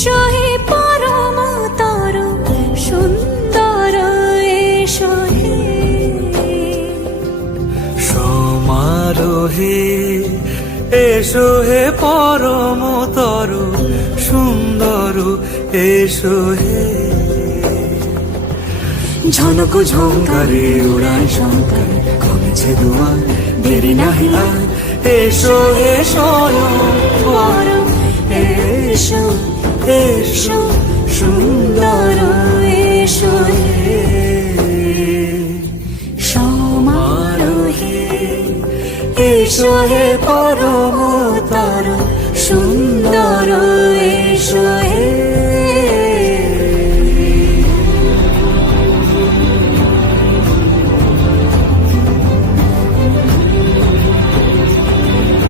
এসো হে পরম তর সুন্দর এসো হে সমারোহে এসো হে পরম তর সুন্দর এসো হে ঝনক ঝঙ্কারে উড়ায় শঙ্কর কমেছে দুয়ার দেরি নাহি আর এসো হে স্বয়ং পরম এসো এসো সুন্দর এসো হে সমারোহে এসো হে পরম তর সুন্দর এসো